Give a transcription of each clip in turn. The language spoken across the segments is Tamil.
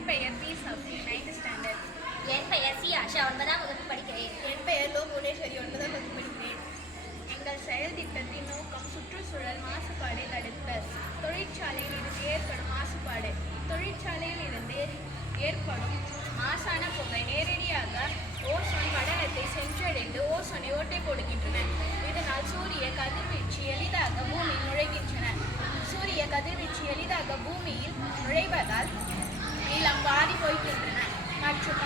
என் பெயர் பி சஃபி 9th ஸ்டாண்டர்ட். என் பெயர் சி ஆஷா 9ஆம் வகுப்பு படிக்கிறேன். என் பெயர் லோ புவனேஸ்வரி 9ஆம் வகுப்பு படிக்கிறேன். எங்கள் செயல் திட்டத்தின் நோக்கம் சுற்றுச்சூழல் மாசுபாடை தடுத்தல். தொழிற்சாலையில் இருந்து ஏற்படும் மாசுபாடு. தொழிற்சாலையில் இருந்து ஏற்படும் மாசான புகை நேரடியாக ஓசோன் படலத்தை சென்றடைந்து ஓசோனை ஓட்டை போடுகின்றன. இதனால் சூரிய கதிர்வீச்சு எளிதாக பூமியில் நுழைகின்றன. சூரிய கதிர்வீச்சு எளிதாக பூமியில் நுழைவதால் நிலம் வாடி போகின்றன மற்றும்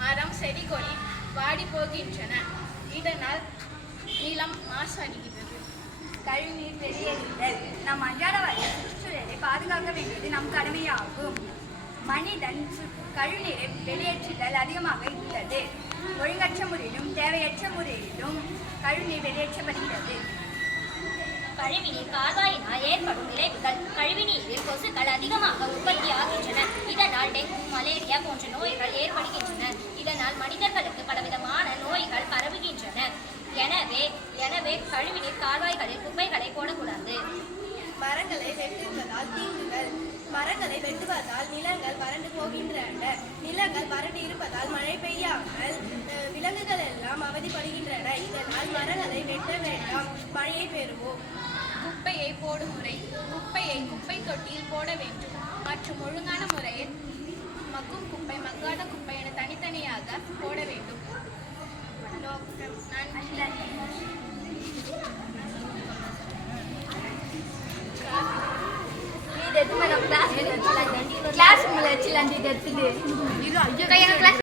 மரம் செடி கொடி வாடி போகின்றன. இதனால் நிலம் மாசடைகிறது. கழிவுநீர் வெளியேறுதல். நம் அன்றாட வாழ்க்கையில் சுற்றுச்சூழலை பாதுகாக்க வேண்டியது நம் கடமையாகும். மனிதன் கழிவுநீரை வெளியேற்றுதல் அதிகமாக உள்ளது. ஒழுங்கற்ற முறையிலும் தேவையற்ற முறையிலும் கழிவுநீர் வெளியேற்றப்படுகிறது. கழிவுநீர் கால்வாயினால் ஏற்படும் விளைவுகள். கழிவுநீரில் கொசுக்கள் அதிகமாக உற்பத்தியாகின்றன. இதனால் டெங்கு, மலேரியா போன்ற நோய்கள் ஏற்படுகின்றன. இதனால் மனிதர்களுக்கு பலவிதமான நோய்கள் பரவுகின்றன. எனவே கழிவுநீர் கால்வாய்களில் குப்பைகளை போடக்கூடாது. மரங்களை வெட்டுவதால் தீங்குகள். மரங்களை வெட்டுவதால் நிலங்கள் வறண்டு போகின்றன. நிலங்கள் வறண்டு இருப்பதால் மழை பெய்யாமல் விலங்குகள் எல்லாம் அவதிப்படுகின்றன. இதனால் மரங்களை வெட்ட வேண்டாம், மழையை பெறுவோம். குப்பையை போடும் முறை. குப்பையை குப்பை தொட்டியில் போட வேண்டும் மற்றும் ஒழுங்கான முறையில் மக்கும் குப்பை மக்காத குப்பை என தனித்தனியாக போட வேண்டும். Class mulai cilan di detik deh.